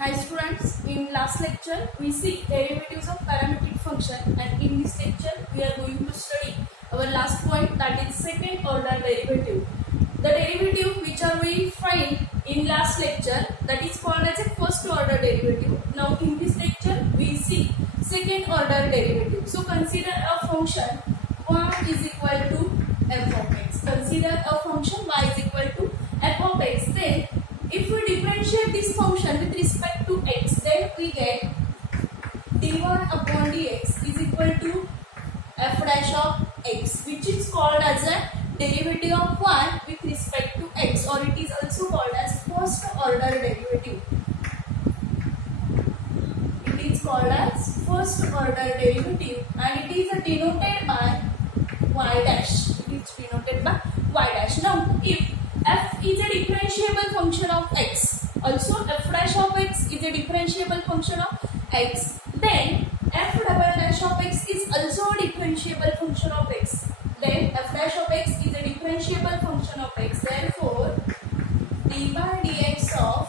Hi students, in last lecture we see derivatives of parametric function, and in this lecture we are going to study our last point, that is second order derivative. The derivative which are we find in last lecture, that is called as a first order derivative. Now in this lecture we see second order derivative. So consider a function y is equal to f of x. Consider a function y is equal to f of x. Then if we differentiate this function with respect to x, then we get dy upon dx is equal to f dash of x, which is called as a derivative of y with respect to x, or it is also called as first order derivative. It is called as first order derivative, and it is denoted by y dash. It is denoted by y dash. Now if f is a differentiable function of x, also f dash of x is a differentiable function of x, then f double dash of x is also a differentiable function of x. Then f dash of x is a differentiable function of x. Therefore, dy dx of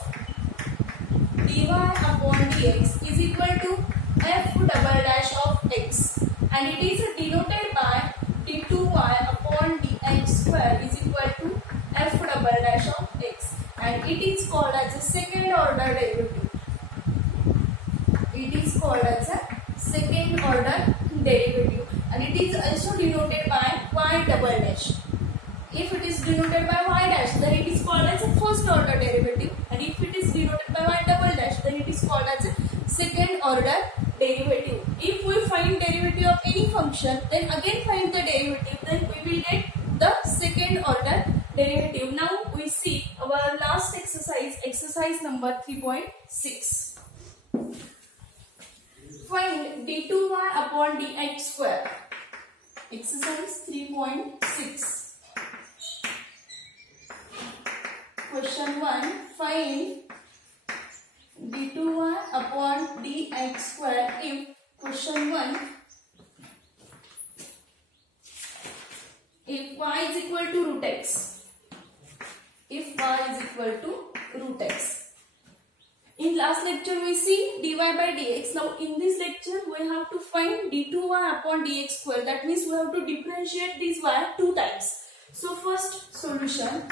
dy upon dx is equal to f double dash of x, and it is denoted by d2y upon dx square is equal to f double dash of x, and it is called as a second order derivative. It is called as a second order derivative, and it is also denoted by y double dash. If it is denoted by y dash, then it is called as a first order derivative, and if it is denoted by y double dash, then it is called as a second order derivative. If we find derivative of any function, then again find the derivative, then we will get the second order derivative. Now we see our last exercise, exercise number 3.6. Find d2y upon dx square. Exercise 3.6. Question 1. Find d2y upon dx square if question 1, if y is equal to root x. If y is equal to root x. In last lecture we see dy by dx. Now in this lecture we have to find d2y upon dx square. That means we have to differentiate this y two times. So first solution,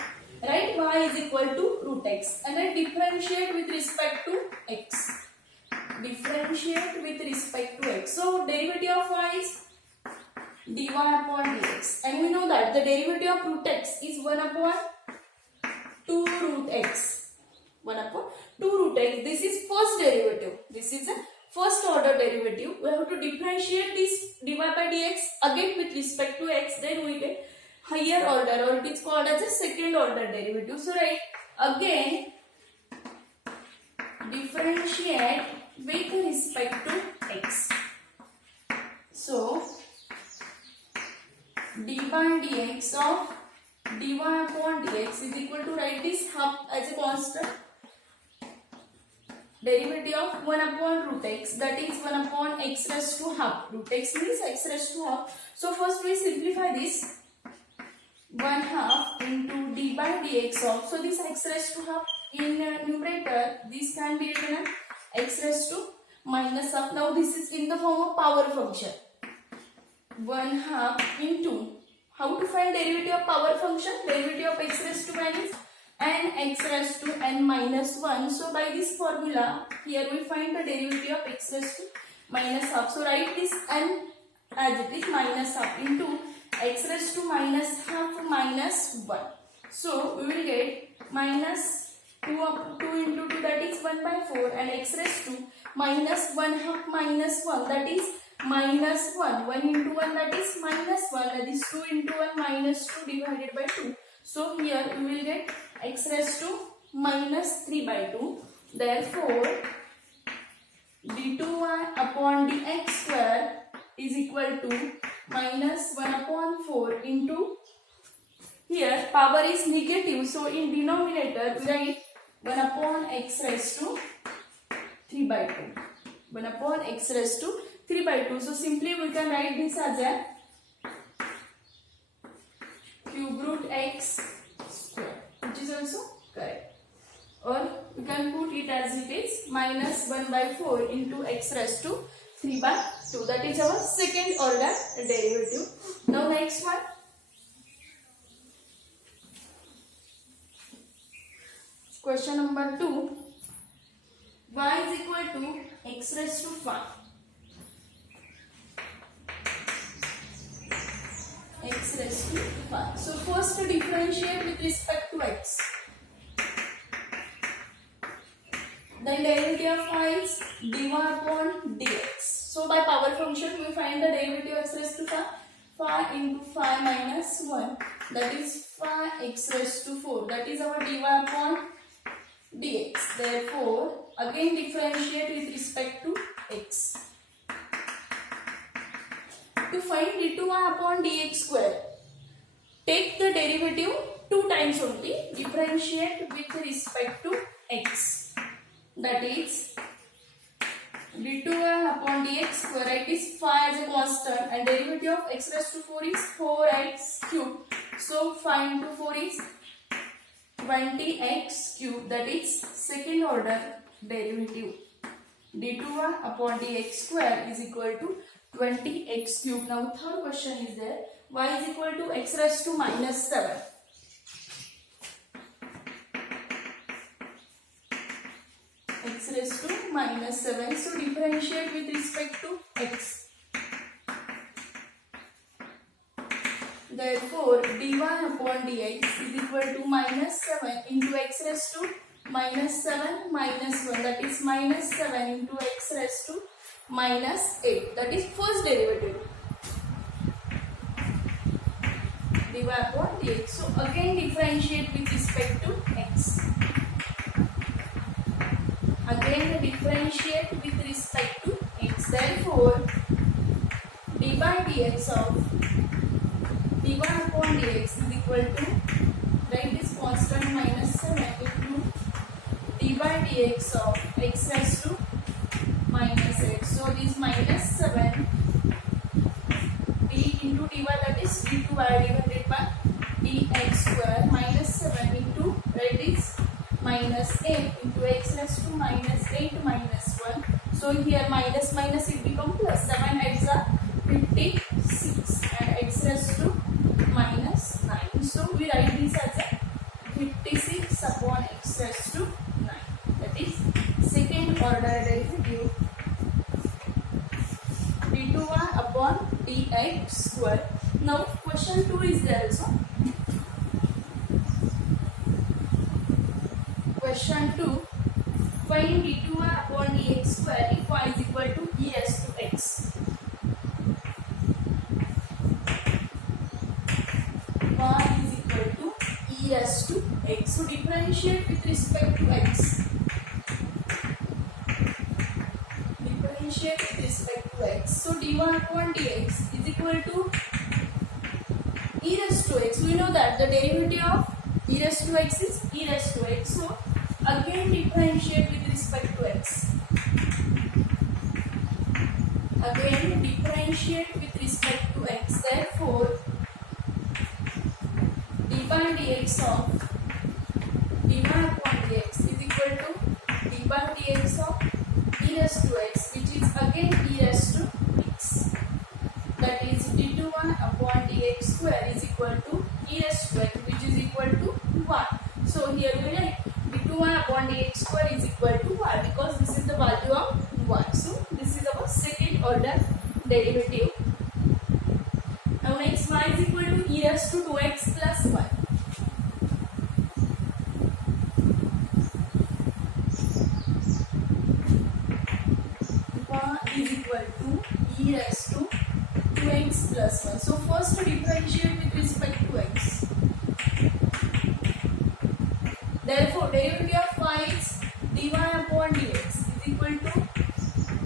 write y is equal to root x, and then differentiate with respect to x. Differentiate with respect to x. So derivative of y is dy upon dx, and we know that the derivative of root x is 1 upon 2 root x. 1 upon 2 root x. This is first derivative. This is a first order derivative. We have to differentiate this dy by dx again with respect to x. Then we get higher order, or it is called as a second order derivative. So write again differentiate with respect to x. So d by dx of dy upon dx is equal to, write this half as a constant. Derivative of 1 upon root x, that is 1 upon x raised to half. Root x means x raised to half. So first we simplify this. 1 half into d by dx of, so this x raised to half in numerator, this can be written as x raised to minus half. Now this is in the form of power function. 1 half into, how to find derivative of power function? Derivative of x raised to minus n x raised to n minus 1. So by this formula, here we find the derivative of x raised to minus half. So write this n as it is, minus half into x raised to minus half minus 1. So we will get minus 2 into 2, that is 1 by 4, and x raised to minus 1 half minus 1, that is minus 1. 1 into 1, that is minus 1, that is 2 into 1 minus 2 divided by 2. So here we will get x raised to minus 3 by 2. Therefore, d2y upon dx square is equal to minus 1 upon 4 into, here power is negative, so in denominator we write 1 upon x raised to 3 by 2. 1 upon x raised to 3 by 2. So simply we can write this as a cube root x square, which is also correct. Or we can put it it as it is, minus 1 by 4 into x raised to 3 by 2. That is our second order derivative. Now next one. Question number 2. Y is equal to x raised to 5. X raised to 5. So first differentiate with respect to x. Then derivative of 5 is dy upon dx. So by power function we find the derivative of x raised to 5. 5 into 5 minus 1. That is 5x raised to 4. That is our dy upon dx. Therefore again differentiate with respect to x. To find d2y upon dx square, take the derivative 2 times only. Differentiate with respect to x. That is d2y upon dx square. Write is 5 as a constant and derivative of x raised to 4 is 4x cube. So 5 into 4 is 20x cube. That is second order derivative. d2y upon dx square is equal to 20x cube. Now third question is there. Y is equal to x raised to minus 7. X raised to minus 7. So differentiate with respect to x. Therefore dy upon dx is equal to minus 7 into x raised to minus 7 minus 1. That is minus 7 into x raised to minus 8. That is first derivative. dy upon dx. So again differentiate with respect to x. Again differentiate with respect to x. Therefore dy by dx of dy upon dx is equal to, write this constant, minus 7 into dy by dx of x raised to minus 8. So this minus 7 d into dy, that is d2y divided by dx square, minus 7 into, write this, minus 8 into x raised to minus 8 minus 1. So here minus minus it become plus. 7 eggs are 56 and x raised to minus 9. So we write this as a 56 upon x raised to 9. That is second order derivative d2y upon dx square. Now question 2 is there also. Question 2. Find d2y upon dx square if y is equal to e raised to x. Y is equal to e raised to x. So differentiate with respect to x. Differentiate with respect to x. So dy upon dx is equal to e raised to x. We know that the derivative of e raised to x is e raised to x. So again differentiate with respect to x. Again differentiate with respect to x. Therefore d by dx of dy upon dx is equal to d by dx of e raised to x, which is again e raised to x. That is d2y upon dx square is equal to e raised to x, which is equal to 1. So here we write d2y upon dx square is equal to 1 because this is the value of 1. So this is our second order derivative. Now next, y is equal to e raised to 2x plus 1. Y is equal to e raised to 2x plus 1. So first differentiate with respect to x. Therefore derivative of y is dy upon dx is equal to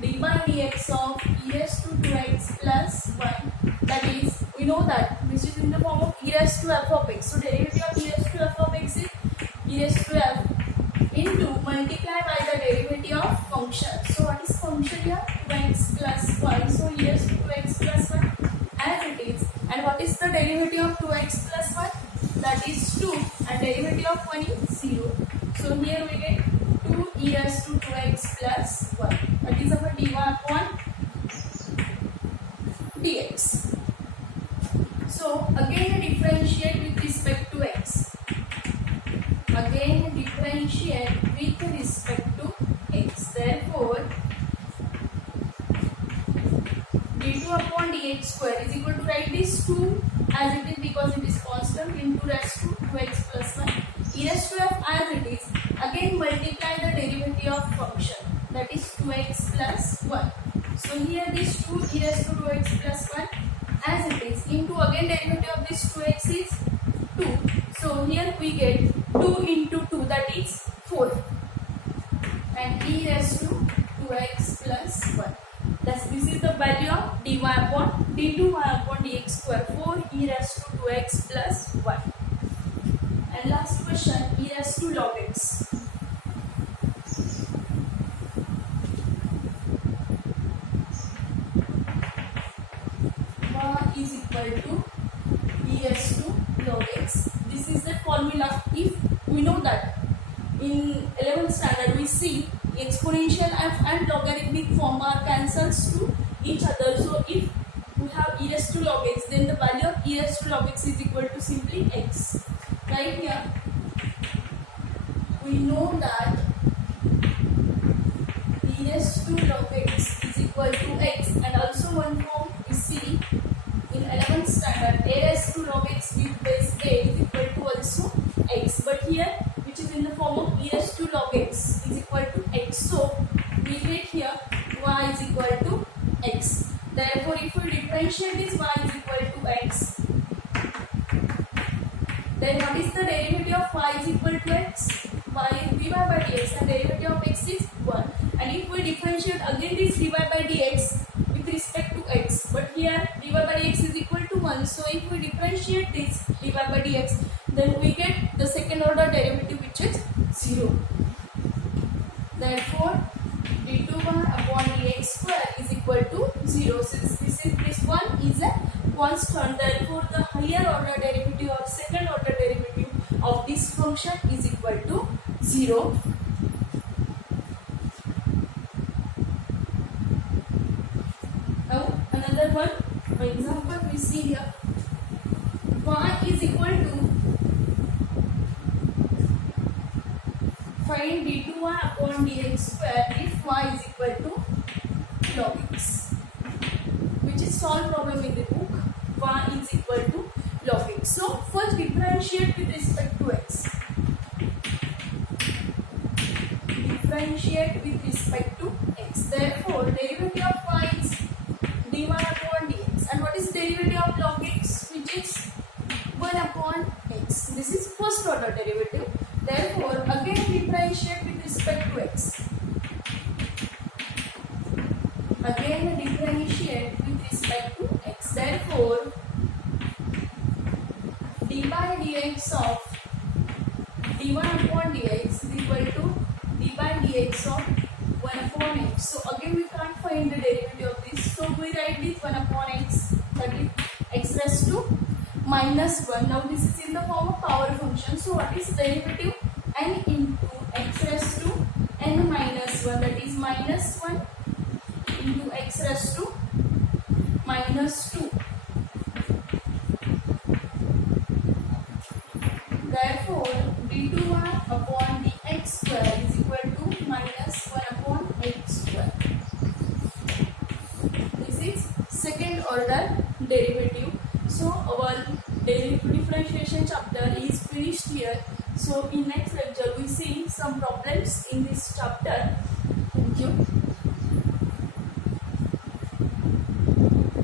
d by dx of e raised to 2x plus 1. That is, we know that which is in the form of e raised to f of x. So derivative of e raised to f of x is e raised to f into multiply by the derivative of function. So what is function here? 2x plus 1. So e raised to 2x plus 1 as it is. And what is the derivative of 2x plus 1? That is 2 and derivative of 1 is 0. So here we get 2 e raised to 2x plus 1. That is our dy upon dx. So again differentiate with respect to x. Again differentiate with respect to x. Therefore, d2 upon dx square is equal to, write this 2 as it is because it is constant, into raised to 2x plus 1. E raised to f as it is. Again multiply the derivative of function, that is 2x plus 1. So here this 2 e raised to 2x plus 1 as it is, into again derivative of this 2x is 2. So here we get 2 into 2, that is 4, and e raised to 2x plus 1. Thus this is the value of dy upon d2y upon dx square, 4 e raised to 2x plus 1. And last question, e raised to log x. Y is equal to e raised to log x. This is the formula. If we know that in 11th standard we see exponential and logarithmic form are cancels to each other. So if we have e raised to log x, then the value of e raised to log x is equal to simply x. Right here we know that e raised to log x is equal to x, and also one form we see in 11th standard, a raised to log x with base a is equal to also x, but here which is in the form of e raised to log x is equal to x. So we get here y is equal to x. Therefore if we differentiate this y is equal to x, then what is the derivative of y is equal to x? Y is dy by dx, and derivative of x is 1. And if we differentiate again this dy by dx with respect to x, but here dy by dx is equal to 1. So if we differentiate this dy by dx, then we get the second order derivative which is 0. Therefore d2y upon dx square is equal to 0. Since this one is a constant, therefore the higher order derivative or second order derivative of this function is equal to 0. Now another one, for example we see here y is equal to, find d2y upon dx square if y is equal to log x, which is solved problem in the book. Y is equal to log x. So first differentiate with respect to x. Differentiate with respect to x. Therefore derivative of y is dy upon dx. And what is derivative of log x? Which is 1 upon x. This is first order derivative. Therefore again differentiate with respect to x. Again differentiate with respect to x. Therefore d by dx of dy upon dx is equal to d by dx of 1 upon x. So again we can't find the derivative of this. So we write this 1 upon x, that is x raised to minus 1. Now this is in the form of power function. So what is derivative? N into x raised to n minus 1, that is minus 1 into x raised to minus 2. Therefore d2y upon dx square is equal to minus 1 upon x square. This is second order derivative. So our differentiation chapter is finished here. So in next lecture we see some problems in this chapter. Thank you.